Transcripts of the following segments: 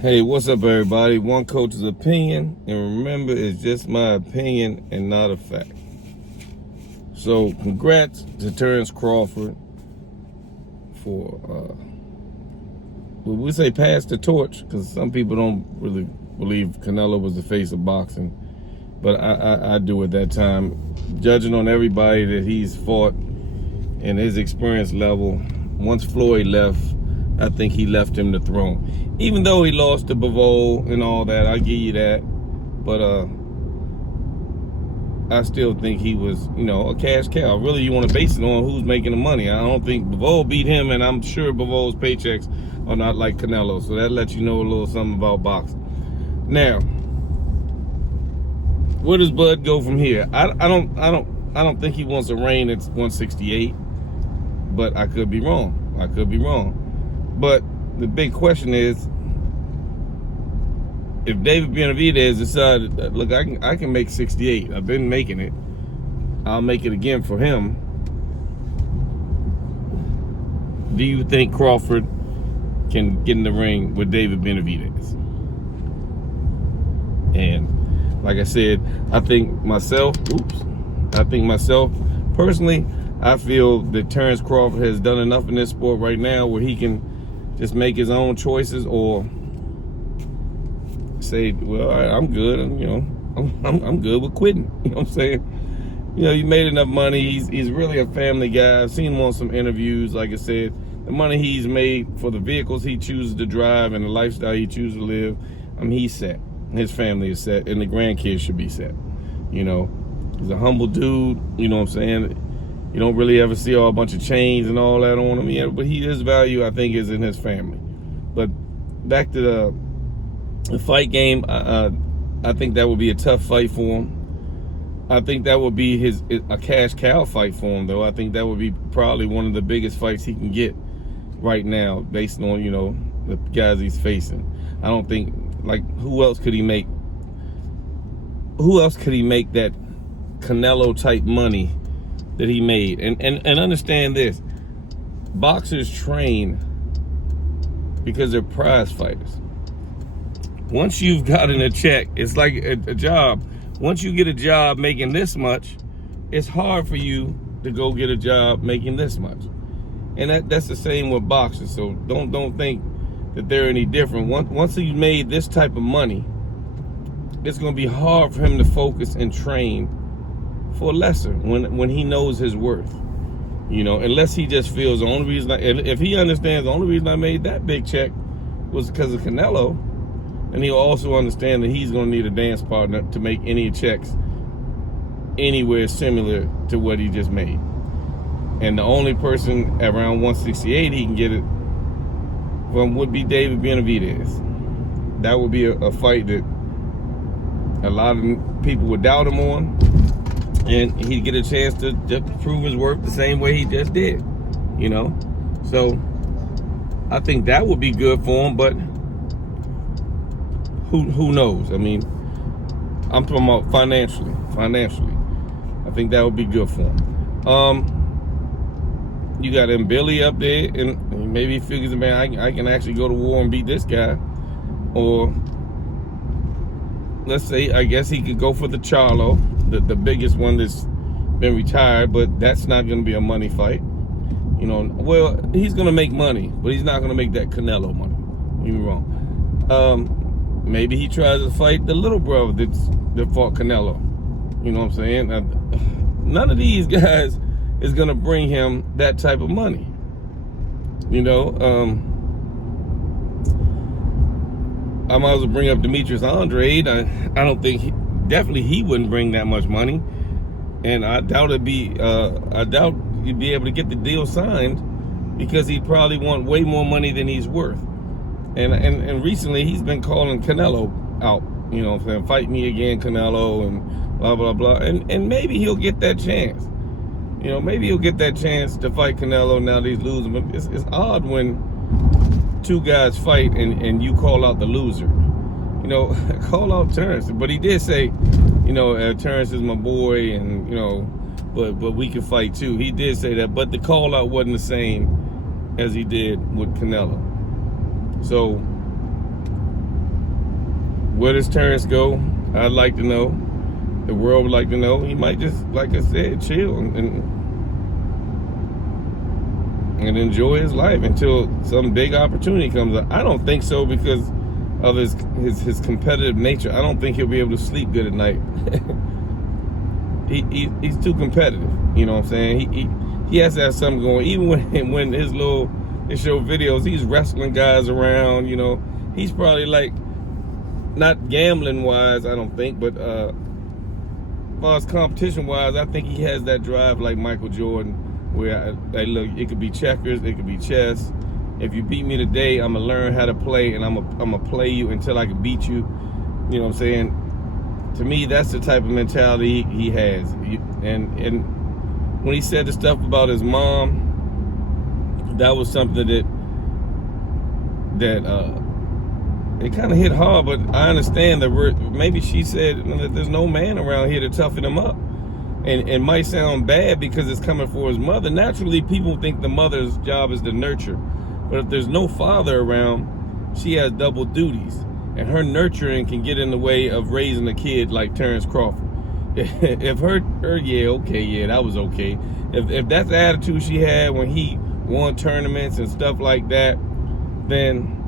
Hey, what's up, everybody? One coach's opinion, and remember, it's just my opinion and not a fact. So, congrats to Terrence Crawford for, we say pass the torch, because some people don't really believe Canelo was the face of boxing, but I do at that time. Judging on everybody that he's fought and his experience level, once Floyd left, I think he left him the throne. Even though he lost to Bivol and all that, I give you that. But I still think he was, a cash cow. Really, you want to base it on who's making the money. I don't think Bivol beat him, and I'm sure Bivol's paychecks are not like Canelo. So that lets you know a little something about boxing. Now, where does Bud go from here? I don't think he wants to reign at 168, but I could be wrong. But the big question is, if David BENIVIDEZ decided, look, I can make 68. I've been making it. I'll make it again for him. Do you think Crawford can get in the ring with David BENIVIDEZ? And like I said, I think myself, personally, I feel that Terrence Crawford has done enough in this sport right now where he can just make his own choices, or say, well, I'm good, I'm good with quitting. You know what I'm saying? He made enough money. He's really a family guy. I've seen him on some interviews. Like I said, the money he's made for the vehicles he chooses to drive and the lifestyle he chooses to live, he's set. His family is set, and the grandkids should be set. He's a humble dude. You know what I'm saying? You don't really ever see a bunch of chains and all that on him. Yeah, but his value, I think, is in his family. But back to the fight game, I think that would be a tough fight for him. I think that would be a cash cow fight for him, though. I think that would be probably one of the biggest fights he can get right now, based on, the guys he's facing. I don't think, who else could he make that Canelo type money that he made? And understand this, boxers train because they're prize fighters. Once you've gotten a check, it's like a job. Once you get a job making this much, it's hard for you to go get a job making this much. And that's the same with boxers. So don't think that they're any different. Once he's made this type of money, it's going to be hard for him to focus and train for lesser when he knows his worth. Unless he just feels the only reason, if he understands the only reason I made that big check was because of Canelo, and he'll also understand that he's going to need a dance partner to make any checks anywhere similar to what he just made. And the only person around 168 he can get it from would be David BENIVIDEZ. That would be a fight that a lot of people would doubt him on, and he'd get a chance to just prove his worth the same way he just did. So I think that would be good for him, but who knows? I'm talking about financially. I think that would be good for him. You got him Billy up there, and maybe he figures, man, I can actually go to war and beat this guy. Or let's say, I guess he could go for the Charlo, the biggest one that's been retired, but that's not going to be a money fight. Well, he's going to make money, but he's not going to make that Canelo money. Don't get me wrong. Maybe he tries to fight the little brother that fought Canelo. You know what I'm saying? None of these guys is going to bring him that type of money. I might as well bring up Demetrius Andrade. I don't think he wouldn't bring that much money, and I doubt you'd be able to get the deal signed, because he'd probably want way more money than he's worth. And recently he's been calling Canelo out, saying, fight me again, Canelo, and blah blah blah. And maybe he'll get that chance. Maybe he'll get that chance to fight Canelo now that he's losing. But it's odd when two guys fight and you call out the loser. Call out Terrence. But he did say, Terrence is my boy, and but we can fight too. He did say that, but the call out wasn't the same as he did with Canelo. So where does Terrence go? I'd like to know. The world would like to know. He might just, like I said, chill and enjoy his life until some big opportunity comes up. I don't think so, because of his competitive nature. I don't think he'll be able to sleep good at night. He's too competitive. You know what I'm saying? He has to have something going. Even when they show videos, he's wrestling guys around. You know, he's probably like, not gambling wise, I don't think, but as far as competition wise, I think he has that drive like Michael Jordan, where look, it could be checkers, it could be chess. If you beat me today, I'm gonna learn how to play, and I'm gonna play you until I can beat you. You know what I'm saying? To me, that's the type of mentality he has. And when he said the stuff about his mom, that was something that it kind of hit hard. But I understand that maybe she said that there's no man around here to toughen him up. And it might sound bad because it's coming for his mother. Naturally, people think the mother's job is to nurture. But if there's no father around, she has double duties. And her nurturing can get in the way of raising a kid like Terrence Crawford. If that was okay. If that's the attitude she had when he won tournaments and stuff like that, then,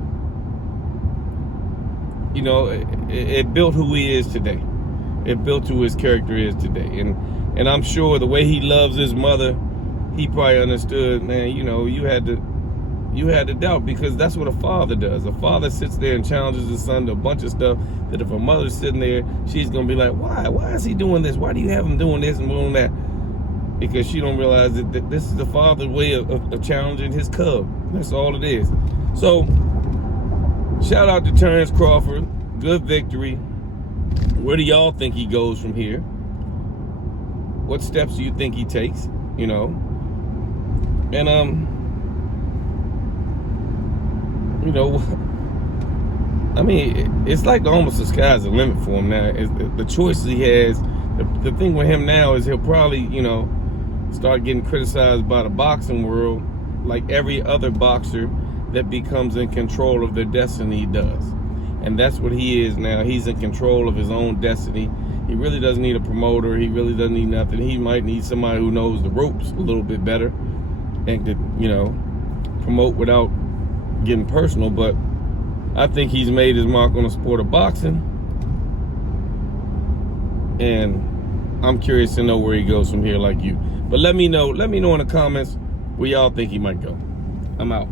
you know, it built who he is today. It built who his character is today. And I'm sure the way he loves his mother, he probably understood, man, you know, you had to doubt, because that's what a father does. A father sits there and challenges his son to a bunch of stuff that if a mother's sitting there, she's going to be like, why? Why is he doing this? Why do you have him doing this and doing that? Because she don't realize that this is the father's way of challenging his cub. That's all it is. So, shout out to Terrence Crawford. Good victory. Where do y'all think he goes from here? What steps do you think he takes? You know? And, you know, I mean, it's like almost the sky's the limit for him now. The choices he has. The thing with him now is he'll probably, you know, start getting criticized by the boxing world like every other boxer that becomes in control of their destiny does. And that's what he is now. He's in control of his own destiny. He really doesn't need a promoter. He really doesn't need nothing. He might need somebody who knows the ropes a little bit better and could, you know, promote without getting personal. But I think he's made his mark on the sport of boxing, and I'm curious to know where he goes from here, like you. But let me know in the comments where y'all think he might go. I'm out.